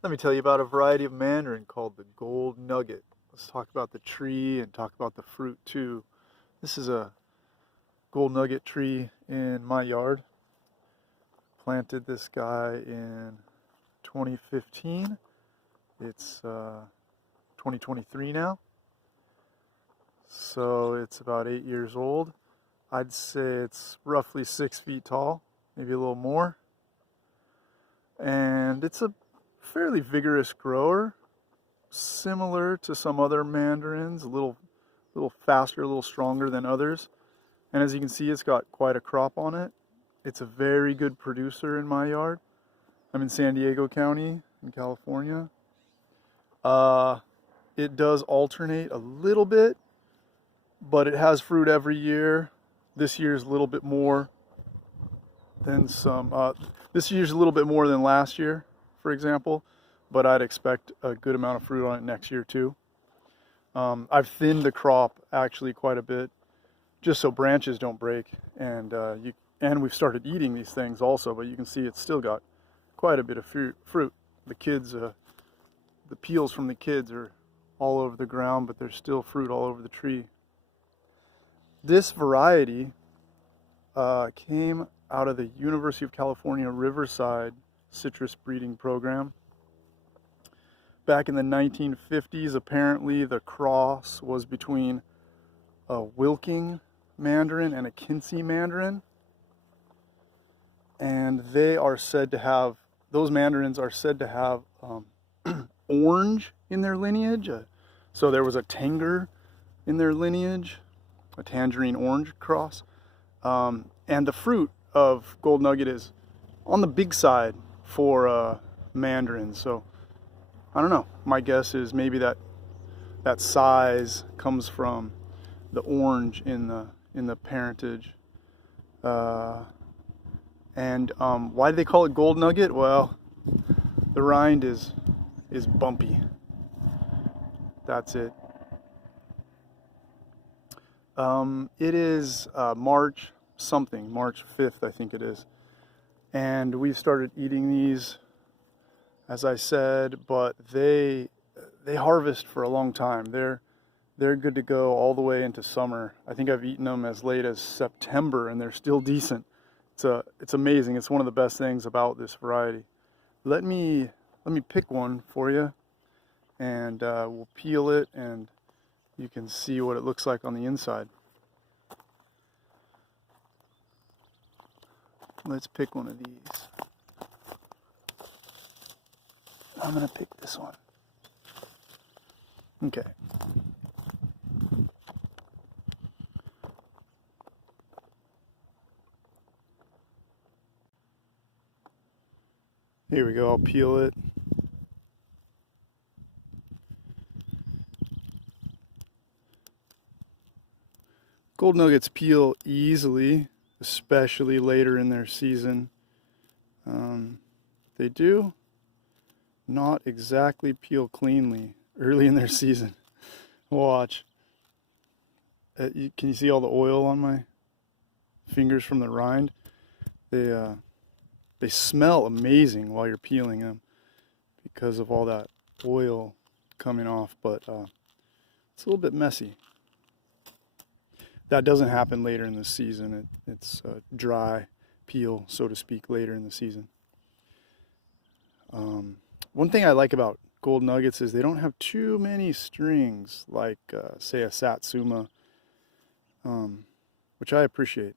Let me tell you about a variety of mandarin called the gold nugget. Let's talk about the tree and talk about the fruit too. This is a gold nugget tree in my yard. Planted this guy in 2015. It's 2023 now. So it's about 8 years old. I'd say it's roughly 6 feet tall, maybe a little more. And it's a fairly vigorous grower, similar to some other mandarins, a little faster, a little stronger than others. And as you can see, it's got quite a crop on it. It's a very good producer in my yard. I'm in San Diego County in California. It does alternate a little bit, but it has fruit every year. This year's a little bit more than this year's a little bit more than last year, for example, but I'd expect a good amount of fruit on it next year too. I've thinned the crop actually quite a bit, just so branches don't break, and we've started eating these things also. But you can see it's still got quite a bit of fruit. The peels from the kids are all over the ground, but there's still fruit all over the tree. This variety came out of the University of California Riverside citrus breeding program. Back in the 1950s, apparently the cross was between a Wilking mandarin and a Quincy mandarin. And those mandarins are said to have orange in their lineage. So there was a Tanger in their lineage, a tangerine orange cross. And the fruit of Gold Nugget is on the big side for mandarins. So I don't know. My guess is maybe that size comes from the orange in the parentage. And why do they call it Gold Nugget? Well, the rind is bumpy. That's it. It is March 5th, I think it is. And we've started eating these, as I said, but they harvest for a long time. They're good to go all the way into summer. I think I've eaten them as late as September, and they're still decent. It's amazing. It's one of the best things about this variety. Let me pick one for you, and we'll peel it, and you can see what it looks like on the inside. Let's pick one of these. I'm gonna pick this one. Okay. Here we go, I'll peel it. Gold nuggets peel easily, especially later in their season. They do not exactly peel cleanly early in their season. Watch. Can you see all the oil on my fingers from the rind? They smell amazing while you're peeling them because of all that oil coming off, but it's a little bit messy. That doesn't happen later in the season. It's a dry peel, so to speak, later in the season. One thing I like about gold nuggets is they don't have too many strings like, say, a Satsuma, which I appreciate.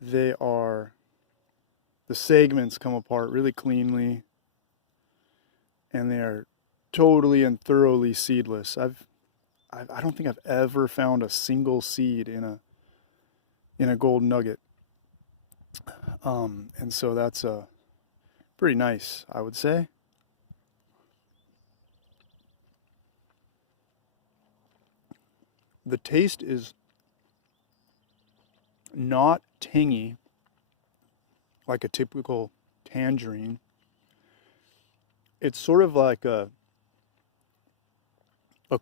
The segments come apart really cleanly, and they are totally and thoroughly seedless. I don't think I've ever found a single seed in a gold nugget, and so that's pretty nice, I would say. The taste is not tangy like a typical tangerine. It's sort of like a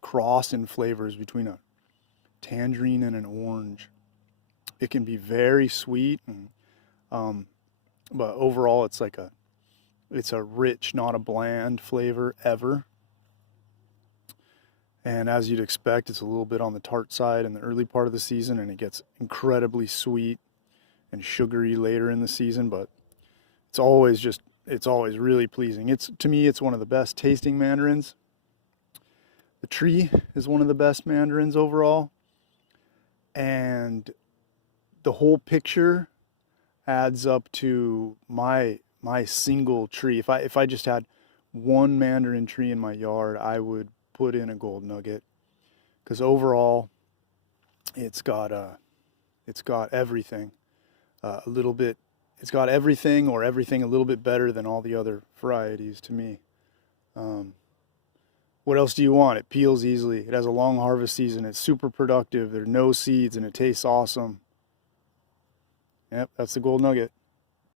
cross in flavors between a tangerine and an orange. It can be very sweet, but overall it's like a It's a rich, not a bland flavor ever. And as you'd expect, it's a little bit on the tart side in the early part of the season, and it gets incredibly sweet and sugary later in the season, but it's always really pleasing. To me, it's one of the best tasting mandarins. The tree is one of the best mandarins overall, and the whole picture adds up to my single tree. If I just had one mandarin tree in my yard, I would put in a gold nugget, because overall it's got everything a little bit. It's got everything, or everything a little bit better than all the other varieties to me. What else do you want? It peels easily. It has a long harvest season. It's super productive. There are no seeds, and it tastes awesome. Yep, that's the gold nugget.